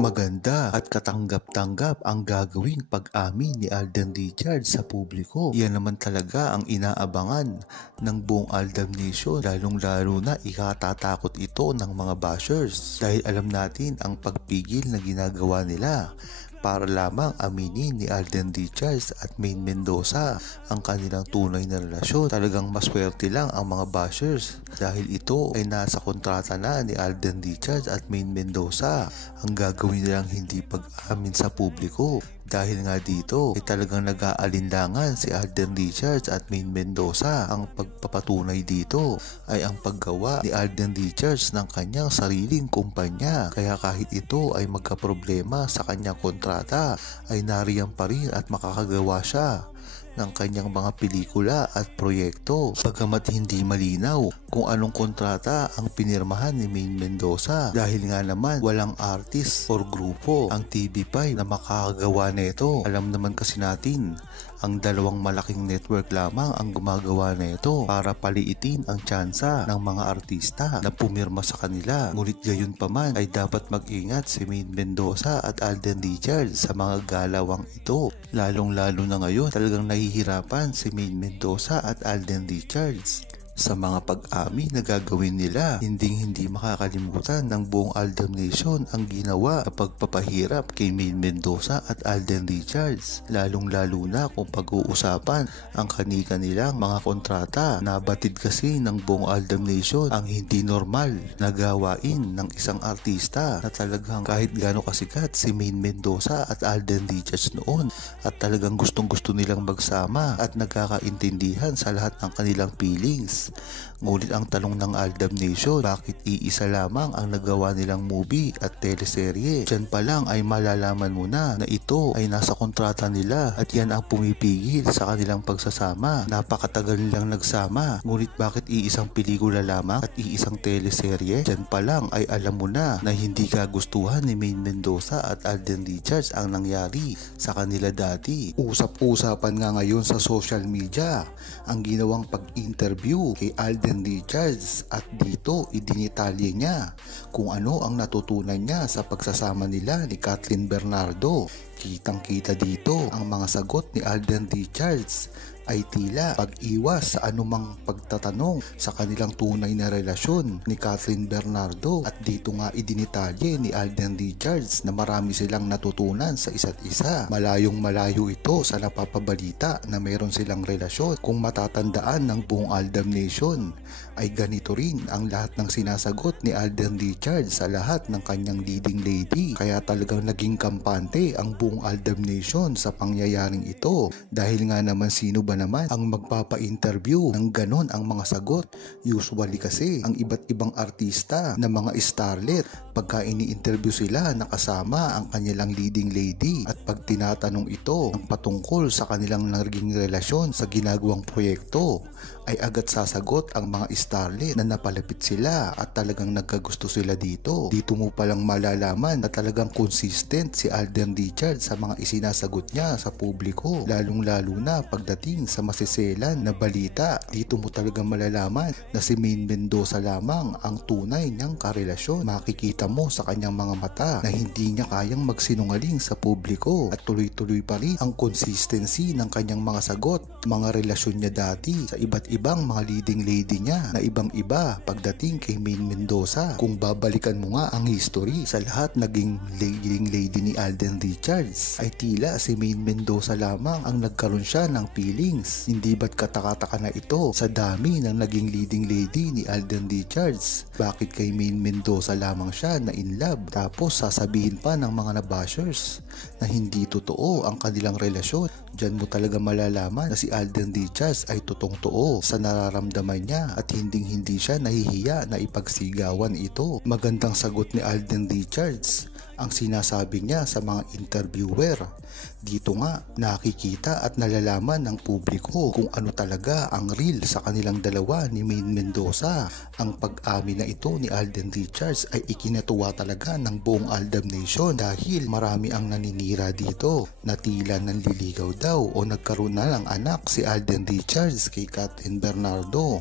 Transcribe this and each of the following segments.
Maganda at katanggap-tanggap ang gagawing pag-amin ni Alden Richards sa publiko. Yan naman talaga ang inaabangan ng buong Aldab Nation, lalong-lalo na ikatatakot ito ng mga bashers dahil alam natin ang pagpigil na ginagawa nila para lamang aminin ni Alden Richards at Maine Mendoza ang kanilang tunay na relasyon. Talagang maswerte lang ang mga bashers dahil ito ay nasa kontrata na ni Alden Richards at Maine Mendoza. Ang gagawin nilang hindi pag-amin sa publiko. Dahil nga dito ay talagang nag-aalinlangan si Alden Richards at Maine Mendoza. Ang pagpapatunay dito ay ang paggawa ni Alden Richards ng kanyang sariling kumpanya. Kaya kahit ito ay magkaproblema sa kanyang kontrata ay nariyan pa rin at makakagawa siya ng kanyang mga pelikula at proyekto. Bagamat hindi malinaw kung anong kontrata ang pinirmahan ni Maine Mendoza dahil nga naman walang artist or grupo ang TV5 na makakagawa nito. Alam naman kasi natin ang dalawang malaking network lamang ang gumagawa nito para paliitin ang tsansa ng mga artista na pumirma sa kanila. Ngunit gayon pa man ay dapat mag-ingat si Maine Mendoza at Alden Richards sa mga galawang ito. Lalong-lalo na ngayon talagang nahihirapan si Maine Mendoza at Alden Richards sa mga pag-amin na gagawin nila. Hindi makakalimutan ng buong Aldab Nation ang ginawa na pagpapahirap kay Maine Mendoza at Alden Richards, lalong-lalo na kung pag-uusapan ang kanilang mga kontrata. Nabatid kasi ng buong Aldab Nation ang hindi normal na gawain ng isang artista na talagang kahit gaano kasikat si Maine Mendoza at Alden Richards noon at talagang gustong-gusto nilang magsama at nagkakaintindihan sa lahat ng kanilang feelings. Ngunit ang tanong ng Aldab Nation, bakit iisa lamang ang nagawa nilang movie at teleserye? Diyan pa lang ay malalaman mo na ito ay nasa kontrata nila at yan ang pumipigil sa kanilang pagsasama. Napakatagal nilang nagsama, ngunit bakit iisang pelikula lamang at iisang teleserye? Diyan pa lang ay alam mo na hindi kagustuhan ni Maine Mendoza at Alden Richards ang nangyari sa kanila dati. Usap-usapan nga ngayon sa social media ang ginawang pag-interview kay Alden Richards at dito idinitalye niya kung ano ang natutunan niya sa pagsasama nila ni Kathleen Bernardo. Kitang-kita dito ang mga sagot ni Alden Richards ay tila pag-iwas sa anumang pagtatanong sa kanilang tunay na relasyon ni Kathleen Bernardo. At dito nga idinitalye ni Alden Richards na marami silang natutunan sa isa't isa. Malayong malayo ito sa napapabalita na meron silang relasyon. Kung matatandaan ng buong Aldab Nation ay ganito rin ang lahat ng sinasagot ni Alden Richards sa lahat ng kanyang leading lady. Kaya talagang naging kampante ang buong Aldab Nation sa pangyayaring ito dahil nga naman sino ba naman ang magpapa-interview ng ganon ang mga sagot. Usually kasi ang iba't ibang artista na mga starlet, pagka ini-interview sila nakasama ang kanilang leading lady at pag tinatanong ito ang patungkol sa kanilang naging relasyon sa ginagawang proyekto ay agad sasagot ang mga starlet na napalapit sila at talagang nagkagusto sila dito. Dito mo palang malalaman na talagang consistent si Alden Richards sa mga isinasagot niya sa publiko, lalong-lalo na pagdating sa masiselan na balita. Dito mo talaga malalaman na si Maine Mendoza lamang ang tunay niyang karelasyon. Makikita mo sa kanyang mga mata na hindi niya kayang magsinungaling sa publiko at tuloy-tuloy pa rin ang consistency ng kanyang mga sagot. Mga relasyon niya dati sa iba't ibang mga leading lady niya na ibang-iba pagdating kay Maine Mendoza. Kung babalikan mo nga ang history sa lahat naging leading lady ni Alden Richards ay tila si Maine Mendoza lamang ang nagkaroon siya ng feelings. Hindi ba't katakataka na ito sa dami ng naging leading lady ni Alden Richards? Bakit kay Maine Mendoza lamang siya na in love? Tapos sasabihin pa ng mga nabashers na hindi totoo ang kanilang relasyon. Diyan mo talaga malalaman na si Alden Richards ay totoong-totoo sa nararamdaman niya at hindi siya nahihiya na ipagsigawan ito. Magandang sagot ni Alden Richards ang sinasabi niya sa mga interviewer. Dito nga nakikita at nalalaman ng publiko kung ano talaga ang real sa kanilang dalawa ni Maine Mendoza. Ang pag-amin na ito ni Alden Richards ay ikinatuwa talaga ng buong Aldab Nation dahil marami ang naninira dito na tila nanliligaw daw o nagkaroon na ng anak si Alden Richards kay Kathleen Bernardo.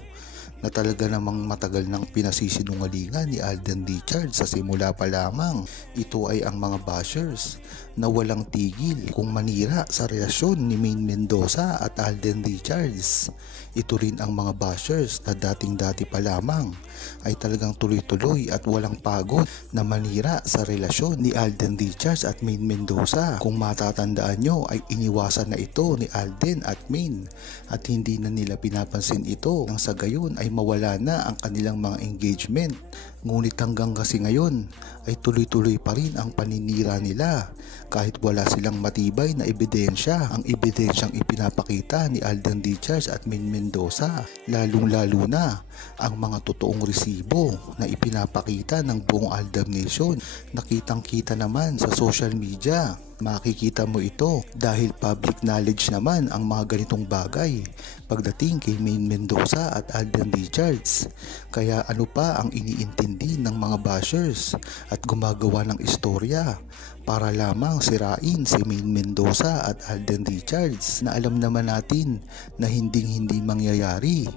na talaga namang matagal nang pinasisinungalingan ni Alden Richards sa simula pa lamang. Ito ay ang mga bashers na walang tigil kung manira sa relasyon ni Maine Mendoza at Alden Richards. Ito rin ang mga bashers na dating-dati pa lamang ay talagang tuloy-tuloy at walang pagod na manira sa relasyon ni Alden Richards at Maine Mendoza. Kung matatandaan nyo ay iniwasan na ito ni Alden at Maine at hindi na nila pinapansin ito nang sa gayon ay mawala na ang kanilang mga engagement. Ngunit hanggang kasi ngayon ay tuloy-tuloy pa rin ang paninira nila kahit wala silang matibay na ebidensya. Ang ebidensyang ipinapakita ni Alden Richards at Maine Mendoza, lalong-lalo na ang mga totoong resibo na ipinapakita ng buong Aldab Nation. Nakitang-kita naman sa social media. Makikita mo ito dahil public knowledge naman ang mga ganitong bagay pagdating kay Maine Mendoza at Alden Richards. Kaya ano pa ang iniintindi ng mga bashers at gumagawa ng istorya para lamang sirain si Maine Mendoza at Alden Richards na alam naman natin na hindi mangyayari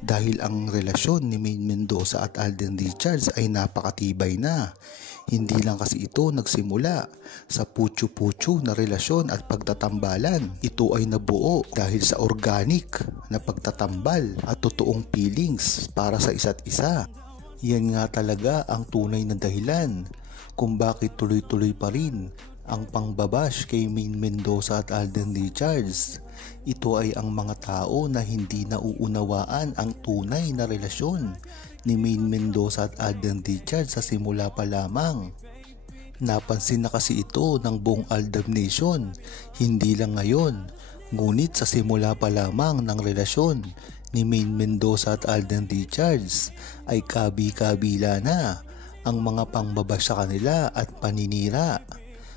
dahil ang relasyon ni Maine Mendoza at Alden Richards ay napakatibay na. Hindi lang kasi ito nagsimula sa putyo-putyo na relasyon at pagtatambalan. Ito ay nabuo dahil sa organic na pagtatambal at totoong feelings para sa isa't isa. Yan nga talaga ang tunay na dahilan kung bakit tuloy-tuloy pa rin ang pangbabash kay Maine Mendoza at Alden Richards. Ito ay ang mga tao na hindi nauunawaan ang tunay na relasyon ni Maine Mendoza at Alden Richards sa simula pa lamang. Napansin na kasi ito ng buong Aldab Nation, hindi lang ngayon, ngunit sa simula pa lamang ng relasyon ni Maine Mendoza at Alden Richards ay kabi-kabila na ang mga pangbabash sa kanila at paninira.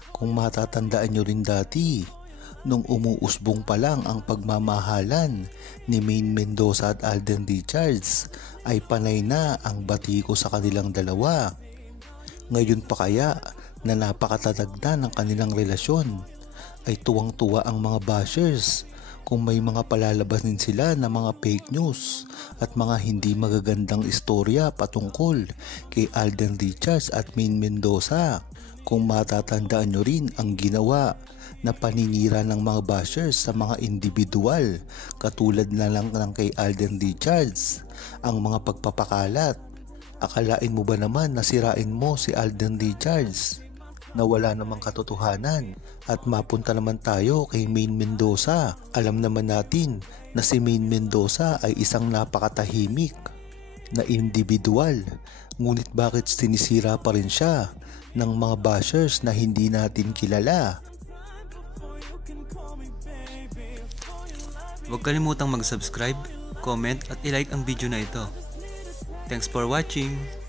Kung matatandaan nyo rin dati, nung umuusbong pa lang ang pagmamahalan ni Maine Mendoza at Alden Richards ay panay na ang batiko sa kanilang dalawa. Ngayon pa kaya na napakatatag na ng kanilang relasyon ay tuwang-tuwa ang mga bashers kung may mga palalabasin sila na mga fake news at mga hindi magagandang istorya patungkol kay Alden Richards at Maine Mendoza. Kung matatandaan nyo rin ang ginawa na paninira ng mga bashers sa mga individual katulad na lang ng kay Alden Richards, ang mga pagpapakalat. Akalain mo ba naman na sirain mo si Alden Richards na wala namang katotohanan at mapunta naman tayo kay Maine Mendoza. Alam naman natin na si Maine Mendoza ay isang napakatahimik na individual, ngunit bakit sinisira pa rin siya ng mga bashers na hindi natin kilala? Huwag kalimutang mag-subscribe, comment at i-like ang video na ito. Thanks for watching!